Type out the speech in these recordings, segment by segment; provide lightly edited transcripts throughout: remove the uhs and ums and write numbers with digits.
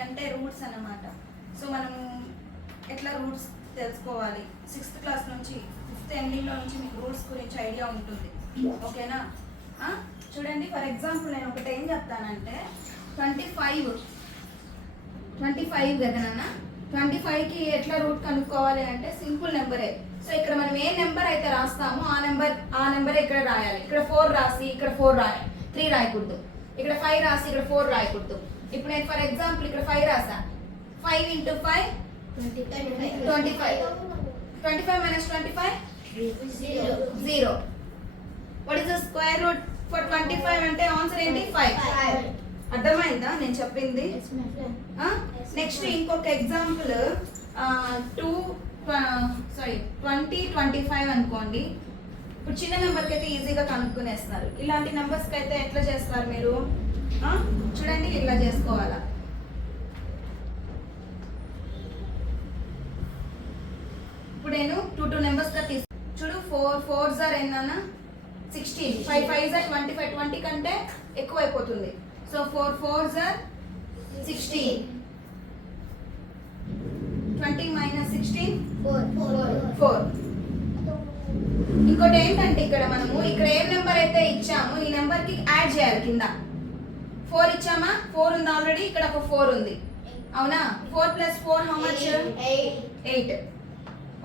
ఏంటంటే రూట్స్ అన్నమాట. సో మనము ఎట్లా రూట్స్ తెలుసుకోవాలి, 6th క్లాస్ నుంచి 5th ఎండింగ్లో నుంచి మీకు రూట్స్ గురించి ఐడియా ఉంటుంది. ఓకేనా? చూడండి, ఫర్ ఎగ్జాంపుల్ నేను ఒకటి ఏం చెప్తానంటే 25 కదా నాన్న, 25కి ఎట్లా రూట్ కనుక్కోవాలి అంటే సింపుల్ నెంబరే. సో ఇక్కడ మనం ఏ నెంబర్ అయితే రాస్తామో ఆ నెంబరే ఇక్కడ రాయాలి. ఇక్కడ 4 రాసి ఇక్కడ 4 రాయాలి, 3 రాయకూడదు. ఇక్కడ 5 రాసి ఇక్కడ 4 రాయకూడదు. ఇప్పుడు నేను ఫర్ ఎగ్జాంపుల్ ఇక్కడ 5 రాసా, 5 × 5 25. 25 minus 25 0. What is the square root for 25 అంటే ఆన్సర్ ఏంటి? 5. అర్థమైందా నేను చెప్పింది? నెక్స్ట్ ఇంకొక ఎగ్జాంపుల్ 2025 అనుకోండి. ఇప్పుడు చిన్న నెంబర్కి అయితే ఈజీగా కనుక్కునేస్తున్నారు. ఇలాంటి నెంబర్స్కి అయితే ఎట్లా చేస్తారు మీరు? చూడండి, ఇలా చేసుకోవాలా. ఇప్పుడు నేను 2 నెంబర్స్గా చూడు, 4 4s are ఎన్న 16, 5 5s are 25. 20 కంటే ఎక్కువ అయిపోతుంది. So 4 4s are 16. 20 minus 16 4. ఇంకోటి ఏంటంటే ఇక్కడ మనము ఇక్కడ ఏ నెంబర్ అయితే ఇచ్చామో ఈ నెంబర్ కి యాడ్ చేయాలి. కింద 4 ఇచ్చామా, 4 ఉంది ఆల్రెడీ, ఇక్కడ ఒక 4 ఉంది. అవునా? 4 + 4 how much? 8.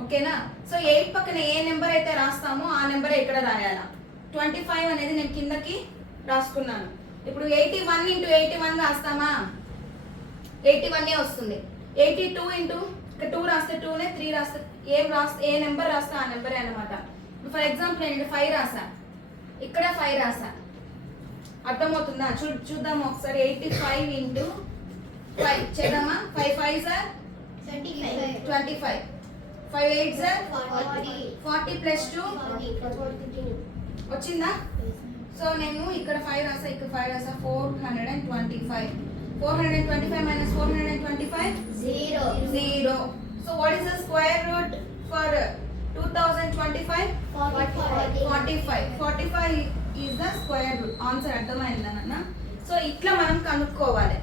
ఓకేనా? సో 8 పక్కన ఏ నెంబర్ అయితే రాస్తామో ఆ నెంబరే ఇక్కడ రాయాలా. 25 అనేది నేను కిందకి రాసుకున్నాను. ఇప్పుడు 81 × 81 రాస్తామా, 81 వస్తుంది. 82 ఇక్కడ 2 రాస్తే 2నే, 3 రాస్తే ఏ నెంబర్ రాస్తే ఆ నెంబరే అనమాట. ఫర్ ఎగ్జాంపుల్ నేను ఇక్కడ 5 రాసా, ఇక్కడ 5 రాసా. అర్థమవుతుందా? చూద్దాము ఒకసారి. 85 × 5 చేద్దామా. 5 5s are 25. 5 8s are 40 + 2 వచ్చిందా? సో నేను ఇక్కడ 5 రాసా, ఇక్కడ 5 రాసా. 425. 425 minus 425 0. So what is the square root for 2025? 45. 45 is the square root. Answer అర్థమైందా నాన్న? సో ఇట్లా మనం కనుక్కోవాలి.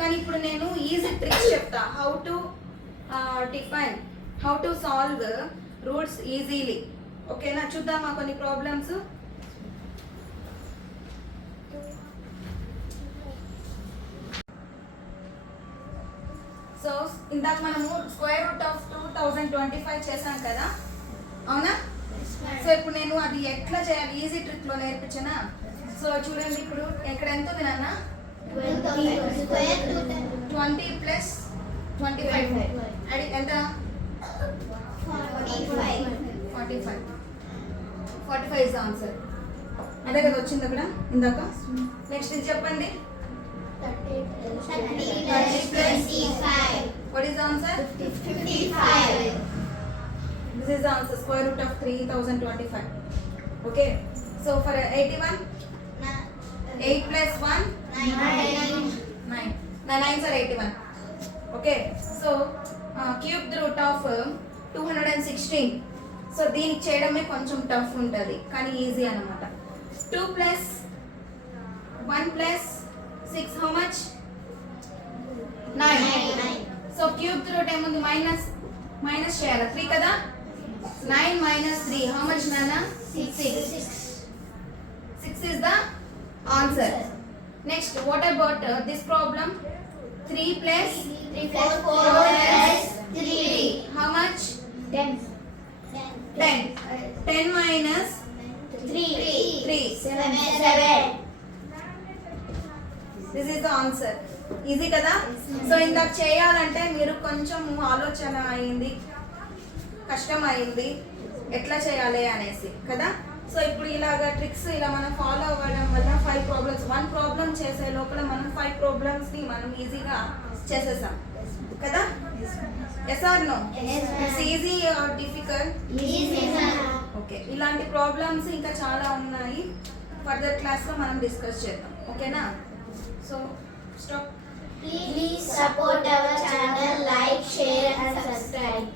కానీ ఇప్పుడు నేను ఈజీ ట్రిక్స్ చెప్తా, how to solve roots easily. ఓకేనా? చూద్దామా కొన్ని ప్రాబ్లమ్స్. సో ఇందాక మనము స్క్వేర్ రూట్ ఆఫ్ 2025 చేసాం కదా, అవునా? సో ఇప్పుడు నేను అది ఎట్లా చేయాలి ఈజీ ట్రిక్ లో నేర్పించనా? సో చూడండి, ఇప్పుడు ఇక్కడ ఎంత ఉంది నాన్న? 20 + 25 అది ఎంత? 45 ఇస్ ఆన్సర్. అదే కదా వచ్చింది అక్కడ ఇందాక. నెక్స్ట్ ఇది చెప్పండి. 30 + 25. What is the answer? 55. This is the answer, square root of 3025. Okay. So for 81, 8 + 1 9. The 9s are 81. Okay. So cube root of 216. So దీనికి చేయడమే కొంచెం టఫ్ ఉంటుంది, కానీ ఈజీ అన్నమాట. 2 + 1 + 6 how much? 9. So cube root ఏముంది? Minus చేయాలి, 3 కదా. 9 - 3 how much నాన్న? 6. 6 is the answer. Next, what about this problem? 3 + 4 + 3 how much? 10. 10. 10 minus 3 7. This is the answer. Easy కదా? సో ఇందాక చేయాలంటే మీరు కొంచెం ఆలోచన అయింది, కష్టం అయింది ఎట్లా చేయాలి అనేసి కదా. సో ఇప్పుడు ఇలాగా ట్రిక్స్ ఇలా మనం ఫాలో అవ్వడం వల్ల 5 ప్రాబ్లమ్స్, 1 ప్రాబ్లం చేసే లోపల మనం 5 ప్రాబ్లమ్స్ని మనం ఈజీగా చేసేసాం కదా. Yes or no? It's easy or difficult? Okay. ఇలాంటి ప్రాబ్లమ్స్ ఇంకా చాలా ఉన్నాయి, ఫర్దర్ క్లాస్లో మనం డిస్కస్ చేద్దాం. ఓకేనా? So stop. Please support our channel, like, share and subscribe.